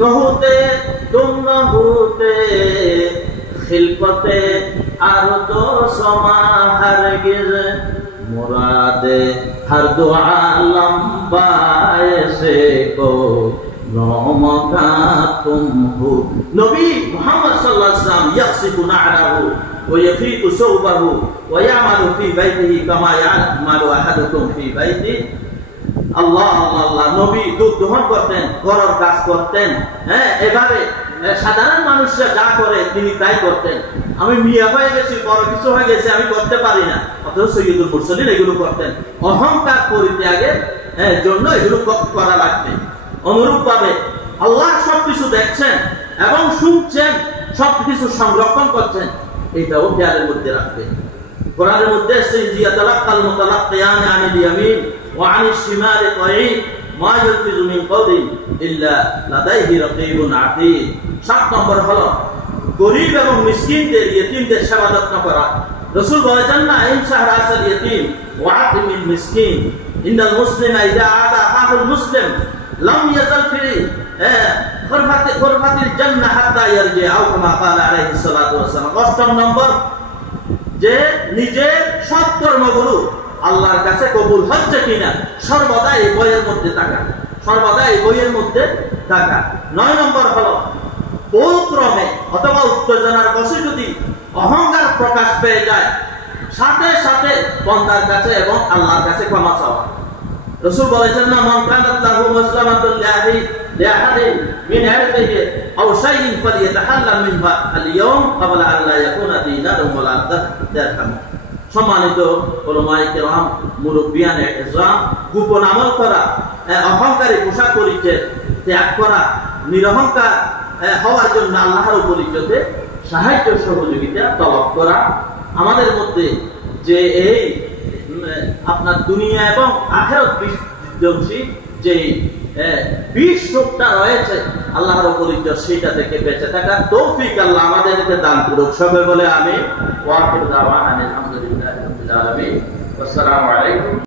নহতে তুম নহতে খিলকতে আর তো সমা হরগিজ মুরাদে হর দো আলম বায়সে কো নমকা তুম হো। নবী মুহাম্মদ সাল্লাল্লাহু আলাইহি ওয়াসাল্লাম ইয়াসিফু না'রাহু ওয়া ইয়াফিকু সাওবাহু ওয়া ইয়ামালু ফি বাইতিহি কামা ইয়ামালু আহাদুকুম ফি বাইতি। আল্লাহ আল্লাহ আল্লাহ, নবী দুধ দহন করতেন, ঘরের কাজ করতেন। হ্যাঁ, এভাবে সাধারণ মানুষরা যা করে তিনি তাই করতেন। আমি মিয়া হয়ে গেছি, বড় কিছু হয়ে গেছে, আমি করতে পারি না, অথচ সৈয়দুল মুরসালিন এগুলো করতেন। অহংকার পরিত্যাগের জন্য এগুলো করা লাগবে। অনুরূপ ভাবে আল্লাহ সবকিছু দেখছেন এবং শুনছেন, সবকিছু সংরক্ষণ করছেন, এটাও খেয়ালের মধ্যে রাখবে। কোরআনের মধ্যে ইয়াতালাক্কাল মুতালাক্কিয়ান আনিল ইয়ামিন ওয়া আনিশ শিমালি কাঈদ মা ইয়ালফিযু মিন কাওলিন ইল্লা লাদাইহি রাকীবুন আতীদ। 7 নম্বর হলো গরীব এবং মিসকিনদের, ইয়েতিমদের সেবা যত্ন করা। রাসূল বলেছেন না, ইনসাহ রাসাল ইয়েতিম ওয়া আতিমিল মিসকিন ইন্নাল মুসলিমা ইযা আদা আখাহুল মুসলিম লাম ইয়াজাল ফি খুরফাতিল জান্নাহ হাত্তা ইয়ারজি আও কামা ক্বালা আলাইহিস সালাতু ওয়াস সালাম। 8 নম্বর যে নিজের সৎ কর্মগুলো আল্লাহর কাছে কবুল হচ্ছে কিনা সর্বদা এই বইয়ের মধ্যে থাকা, সর্বদা এই বইয়ের মধ্যে থাকা। 9 নম্বর হলো ভুলক্রমে অথবা উত্তেজনার বশে যদি অহংকার প্রকাশ পেয়ে যায়, সাথে সাথে বান্দার কাছে এবং আল্লাহর কাছে ক্ষমা চাওয়া। রাসূল বলেছেন না, মান কানাত লাহু মুসলামাতুন লিআহাদিন মিন আরদিহি আও শাইইন ফালিয়াতাহাল্লাম মিনহু আল-ইয়াওম ক্বাবলা আন লা ইয়াকুনা দীনারুম ওয়ালা দিরহাম। সম্মানিত উলামায়ে কেরাম, মুরব্বিয়ানে ইসলাম, গোপন আমল করা, অহংকারী পোশাক পরিচ্ছদ ত্যাগ করা, নিরহংকার হওয়ার জন্য আল্লাহর উপর ইজ্জতে সাহায্য সহযোগিতা তলব করা। আমাদের মধ্যে যে এই আপনার দুনিয়া এবং আখিরাত বিধ্বংসী যে বিষ রোগটা রয়েছে আল্লাহর উপর ইজ্জত, সেটা থেকে বেঁচে থাকার তৌফিক আল্লাহ আমাদেরকে দান করুক। সবাই বলে আমিন। ওয়া আখিরু দাওয়ানা আলহামদুলিল্লাহি রাব্বিল আলামিন। আসসালামু আলাইকুম।